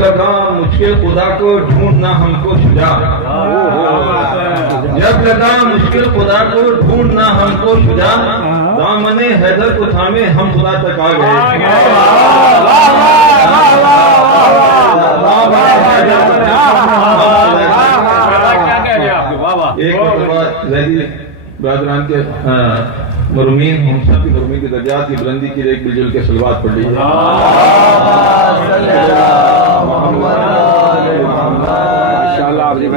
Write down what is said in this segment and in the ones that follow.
लगा मुश्किल खुदा को ढूंढना हमको शुजा, जब लगा मुश्किल खुदा को ढूंढना हमको शुजा, दामने हैदर को थामे हम खुदा तक आ गए। एक बरादरान के मरमीन हम सब की मरमीन के दर्जात की बुलंदी के लिए एक मिलजुल के सलवात पढ़ लीजिए।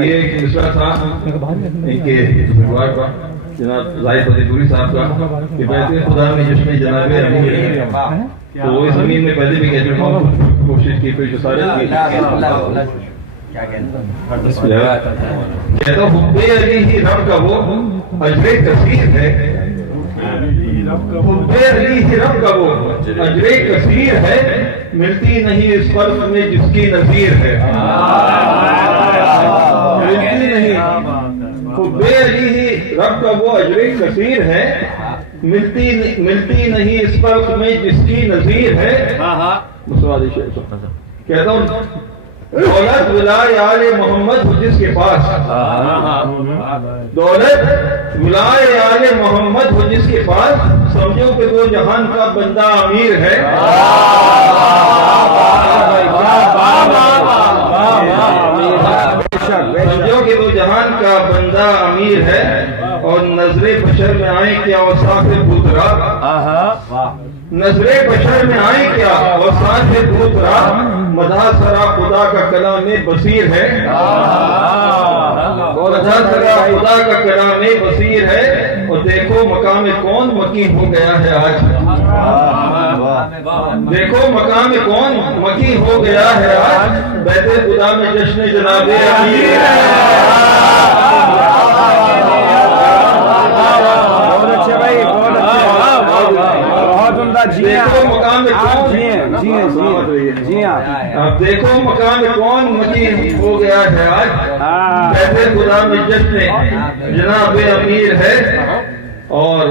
ये एक मिसरा था इनके जनाब जाहिद फतेहपुरी साहब का कि बैठे खुदा में जिसमें जनाबे अमीर, तो वो जमीन में पहले भी कोशिश की फिर सारे कहता हुब्बे अली ही रब का वो अजरे कसीर है, हुब्बे अली ही रब का वो अजरे कसीर है, मिलती नहीं इस फर्क में जिसकी नजीर है। मिलती नहीं, हुब्बे अली ही रब का वो अजरे कसीर है, मिलती नहीं इस फर्क में जिसकी नजीर है। कहता हूँ दौलत विलाय आले मोहम्मद हो जिसके पास, दौलत विलाय आले मोहम्मद हो जिसके पास, समझो कि वो जहान का बंदा अमीर है। समझो कि वो जहान का बंदा अमीर है, और नजरे बशर में आए क्या और साथ पुतरा, नजरे बशर में आए क्या और साथ पुतरा, मधा सरा खुदा का कलाम बसीर है, मधा सरा खुदा का कलाम बसीर है। और देखो मकाम कौन मकीन हो गया है आज, देखो मकाम कौन मकीन हो गया है आज, बैठे खुदा में जश्न जनाबे अमीर है। देखो मकाम कौन, अब देखो मकाम कौन मकीन हो गया है आज, बैठे खुदा में जश्न जनाब अमीर है। और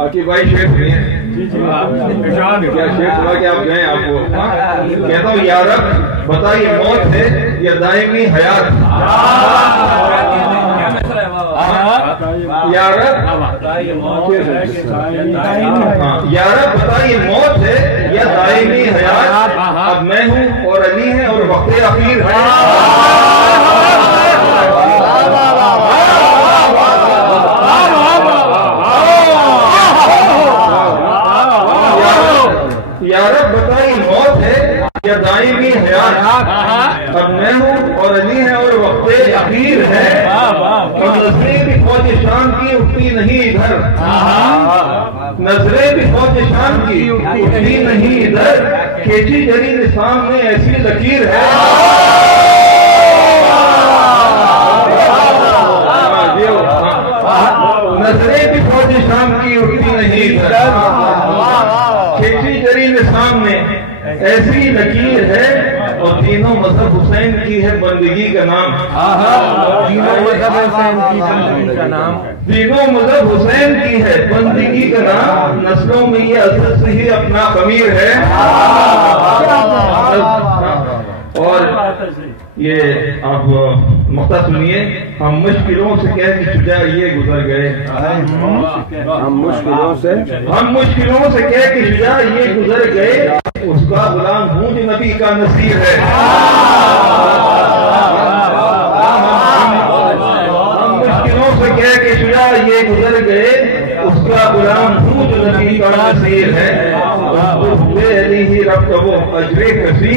आकी भाई शेख हुई है क्या, शेख हुआ कि आप गए आपको कहता हूँ यार बताइए मौत है या दायमी हयात, यारब बताइए मौत है या दायमी हयात, अब मैं हूँ और अली है और वक्त अखीर है। यारब बताइए मौत है या दायमी हयात, अब मैं हूँ और अली है और वक्त अखीर है। और नजरें भी फौज शाम की उठती नहीं इधर, नजरें भी फौज शाम की उठती नहीं इधर, खेची जरी सामने ऐसी लकीर है। नजरें भी फौज शाम की उठती नहीं इधर, खेची जरी सामने ऐसी लकीर है। और तीनों मजहब हुसैन की है बंदगी का नाम, तीनों मजहब हुसैन की बंदगी का नाम, तीनों मजहब हुसैन की है बंदगी का नाम, नस्लों में ये असल से ही अपना कमीर है। और ये आप मुख्ता सुनिए, हम मुश्किलों से कह के शुजा ये गुजर गए, हम मुश्किलों से कह के शुजा ये गुजर गए, उसका गुलाम हूँ जो नबी का नसीर है। हम मुश्किलों से कह के शुजा ये गुजर गए, उसका गुलाम हूँ जो नबी का नसीर है। अली ही रब वो अजरे कसीर